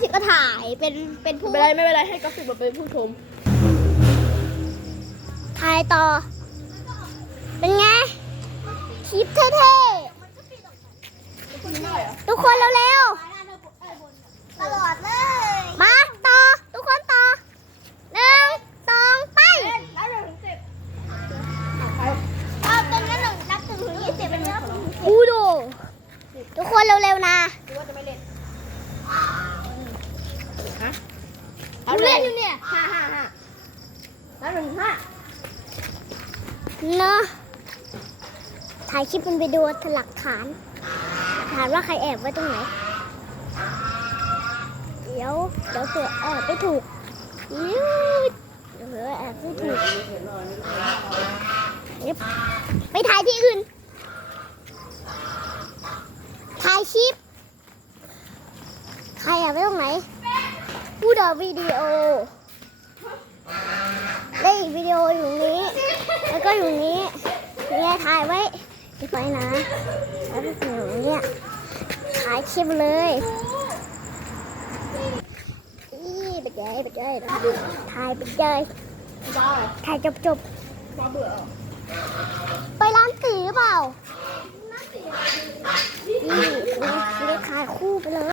ฟิกก็ถ่ายเป็นเป็นผู้ไม่เป็นไรไม่เป็นไรให้กราฟิกมาเป็นผู้ชม ถ่ายต่อ เป็นไง คลิปเท่ๆทุกคนเร็วๆตลอดเลย มาต่อ ทุกคนต่อหนึ่งสองไปเอาตรงนั้นหนึ่งนับถึงถึงยี่สิบเป็นนับอูโดทุกคนเร็วๆนะ คิดว่าจะไม่เล่นฮะ เอาเล่นอยู่เนี่ยห้าห้าห้าแล้วหนึ่งห้าเนอะถ่ายคลิปเป็นวิดีโอหลักฐาน ถามว่าใครแอบไว้ตรงไหน เดี๋ยว เดี๋ยวเผื่อแอบไม่ถูกยืดเดี๋ยวเผื่อแอบไม่ถูกเดี๋ยวไปถ่ายที่อื่น ถ่ายคลิป ใครแอบไว้ตรงไหน พูดเอวิดีโอได้อีกวิดีโออยู่นี้ แล้วก็อยู่นี้เนี่ยถ่ายไว้ที่ไฟนะแล้วก็อยู่เนี่ยถ่ายคลิปเลยอีไปเจยไปเจยถ่ายไปเจยถ่ายจบจบไปร้านตีหรือเปล่านี่นี่ถ่ายคู่ไปเลย